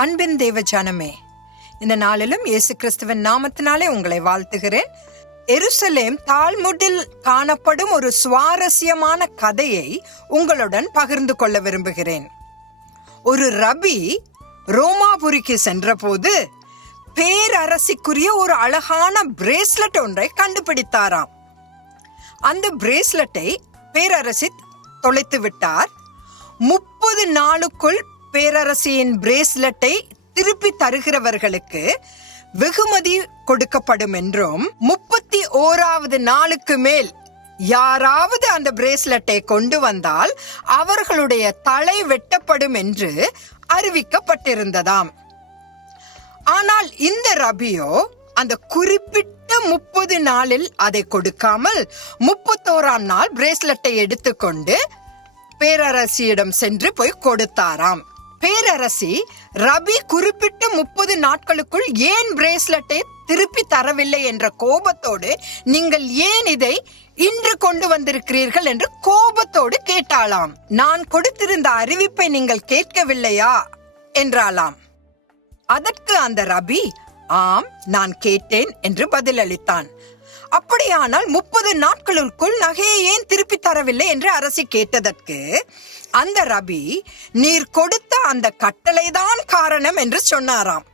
அன்பின் தேவ ஜனமே இந்த நாளிலும் இயேசு கிறிஸ்துவின் நாமத்தினாலே உங்களை வாழ்த்துகிறேன். எருசலேம் தாழ்முடில் காணப்படும் ஒரு சுவாரஸ்யமான கதையை உங்களுடன் பகிர்ந்து கொள்ள விரும்புகிறேன். ஒரு ரபி ரோமாபுரிக்கு சென்றபோது பேரரசிக்குரிய ஒரு அழகான பிரேஸ்லெட் ஒன்றை கண்டுபிடித்தாராம். அந்த பிரேஸ்லெட்டை பேரரசி தொலைத்து விட்டார் முப்பது நாளுக்குள் பேரரசியின் பிரேஸ்லெட்டை திருப்பி தருகிறவர்களுக்கு வெகுமதி கொடுக்கப்படும் என்றும் முப்பத்தி ஓராவது நாளுக்கு மேல் யாராவது அந்த பிரேஸ்லெட்டை கொண்டு வந்தால் அவர்களுடைய தலை வெட்டப்படும் என்று அறிவிக்கப்பட்டிருந்ததாம். ஆனால் இந்த ரபியோ அந்த குறிப்பிட்ட முப்பது நாளில் அதை கொடுக்காமல் முப்பத்தோராம் நாள் பிரேஸ்லெட்டை எடுத்துக்கொண்டு பேரரசியிடம் சென்று போய் கொடுத்தாராம். பேரரசி ரபி குறிப்பிட்ட முப்பது நாட்களுக்குள் ஏன் பிரேஸ்லெட்டை திருப்பி தரவில்லை என்ற கோபத்தோடு நீங்கள் ஏன் இதை இன்று கொண்டு வந்திருக்கிறீர்கள் என்று கோபத்தோடு கேட்டாளாம். நான் கொடுத்திருந்த அறிவிப்பை நீங்கள் கேட்கவில்லையா? என்றாளாம். அதற்கு அந்த ரபி ஆம் நான் கேட்டேன் என்று பதிலளித்தான். அப்படியானால் முப்பது நாட்களுக்குள் நகையை ஏன் திருப்பி தரவில்லை என்று அரசி கேட்டதற்கு அந்த ரபி நீர் கொடுத்த அந்த கட்டளைதான் காரணம் என்று சொன்னாராம்.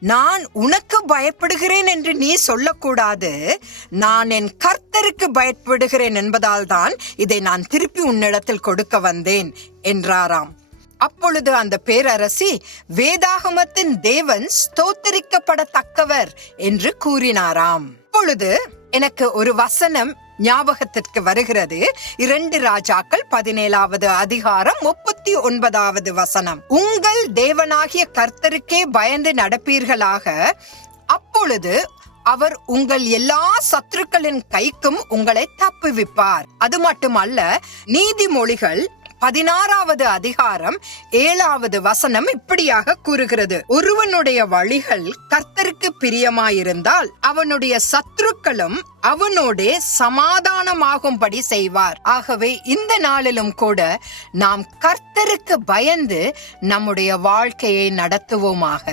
நான் உனக்கு பயப்படுகிறேன் என்று நீ சொல்லக்கூடாது. நான் என் கர்த்தருக்கு பயப்படுகிறேன் என்பதால் தான் இதை நான் திருப்பி உன்னிடத்தில் கொடுக்க வந்தேன் என்றாராம். அப்பொழுது அந்த பேரரசி வேதாகமத்தின் தேவன் ஸ்தோத்தரிக்கப்படத்தக்கவர் என்று கூறினாராம். அப்பொழுது எனக்கு ஒரு வசனம் ஞாபகத்திற்கு வருகிறது. இரண்டு ராஜாக்கள் பதினேழாவது அதிகாரம் முப்பத்தி ஒன்பதாவது வசனம். உங்கள் தேவனாகிய கர்த்தருக்கே பயந்து நடப்பீர்களாக. அப்பொழுது அவர் உங்கள் எல்லா சத்துருக்களின் கைக்கும் உங்களை தப்புவிப்பார். அது மட்டுமல்ல நீதிமொழிகள் பதினாறாவது அதிகாரம் ஏழாவது வசனம் இப்படியாக கூறுகிறது. ஒருவனுடைய வழிகள் கர்த்தருக்கு பிரியமாயிருந்தால் அவனுடைய சத்துருக்களும் அவனோடே சமாதானமாகும்படி செய்வார். ஆகவே இந்த நாளிலும் கூட நாம் கர்த்தருக்கு பயந்து நம்முடைய வாழ்க்கையை நடத்துவோமாக.